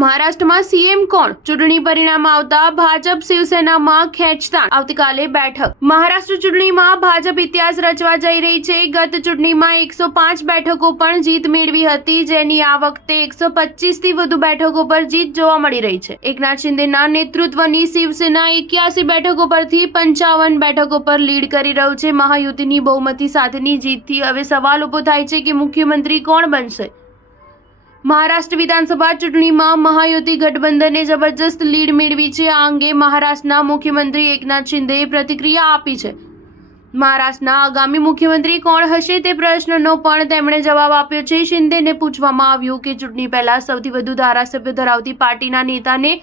મહારાષ્ટ્રમાં સીએમ કોણ? ચૂંટણી પરિણામ આવતા ભાજપ શિવસેનામાં ખેંચતાણ. આવતીકાલે બેઠક. મહારાષ્ટ્ર ચૂંટણીમાં ભાજપ ઇતિહાસ રચવા જઈ રહી છે. ગત ચૂંટણીમાં 105 બેઠકો પણ જીત મેળવી હતી, જેની આ વખતે 125 થી વધુ બેઠકો પર જીત જોવા મળી રહી છે. એકનાથ શિંદેના નેતૃત્વની શિવસેના 81 બેઠકો પરથી 55 બેઠકો પર લીડ કરી રહ્યું છે. મહાયુતિની બહુમતી સાથેની જીતથી હવે સવાલ ઉભો થાય છે કે મુખ્યમંત્રી કોણ બનશે? મહારાષ્ટ્ર વિધાનસભા ચૂંટણીમાં મહાયુતિ ગઠબંધને જબરજસ્ત લીડ મેળવી છે. આ અંગે મહારાષ્ટ્રના મુખ્યમંત્રી એકનાથ શિંદેએ પ્રતિક્રિયા આપી છે. મહારાષ્ટ્રના આગામી મુખ્યમંત્રી કોણ હશે તે પ્રશ્નનો પણ તેમણે જવાબ આપ્યો છે. શિંદેને પૂછવામાં આવ્યું કે ચૂંટણી પહેલા સૌથી વધુ ધારાસભ્યો ધરાવતી પાર્ટીના નેતાને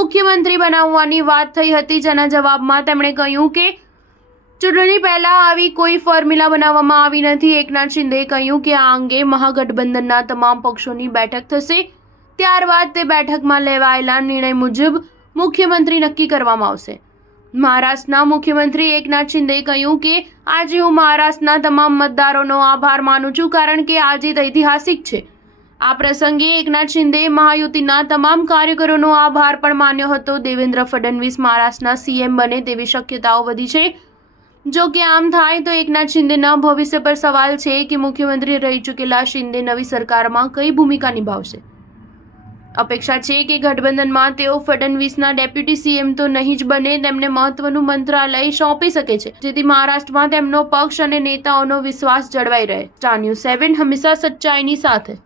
મુખ્યમંત્રી બનાવવાની વાત થઈ હતી, જેના જવાબમાં તેમણે કહ્યું કે ચૂંટણી પહેલા આવી કોઈ ફોર્મ્યુલા બનાવવામાં આવી નથી. એકનાથ શિંદેએ કહ્યું કે આ અંગે મહાગઠબંધનના તમામ પક્ષોની બેઠક થશે, ત્યારબાદ તે બેઠકમાં લેવાયેલા નિર્ણય મુજબ મુખ્યમંત્રી નક્કી કરવામાં આવશે. મહારાષ્ટ્રના મુખ્યમંત્રી એકનાથ શિંદેએ કહ્યું કે આજે હું મહારાષ્ટ્રના તમામ મતદારોનો આભાર માનું છું, કારણ કે આ જીત ઐતિહાસિક છે. આ પ્રસંગે એકનાથ શિંદેએ મહાયુતિના તમામ કાર્યકરોનો આભાર પણ માન્યો હતો. દેવેન્દ્ર ફડણવીસ મહારાષ્ટ્રના સીએમ બને તેવી શક્યતાઓ વધી છે. જો કે આમ થાય તો એકનાથ શિંદેના ભવિષ્ય પર સવાલ છે કે મુખ્યમંત્રી રહી ચૂકેલા શિંદે નવી સરકારમાં કઈ ભૂમિકા નિભાવશે. અપેક્ષા છે કે ગઠબંધનમાં તેઓ ફડણવીસના ડેપ્યુટી સીએમ તો નહીં જ બને, તેમને મહત્વનું મંત્રાલય સોંપી શકે છે, જેથી મહારાષ્ટ્રમાં તેમનો પક્ષ અને નેતાઓનો વિશ્વાસ જળવાઈ રહે. સ્ટાર ન્યૂઝ 7 હંમેશા સચ્ચાઈની સાથે.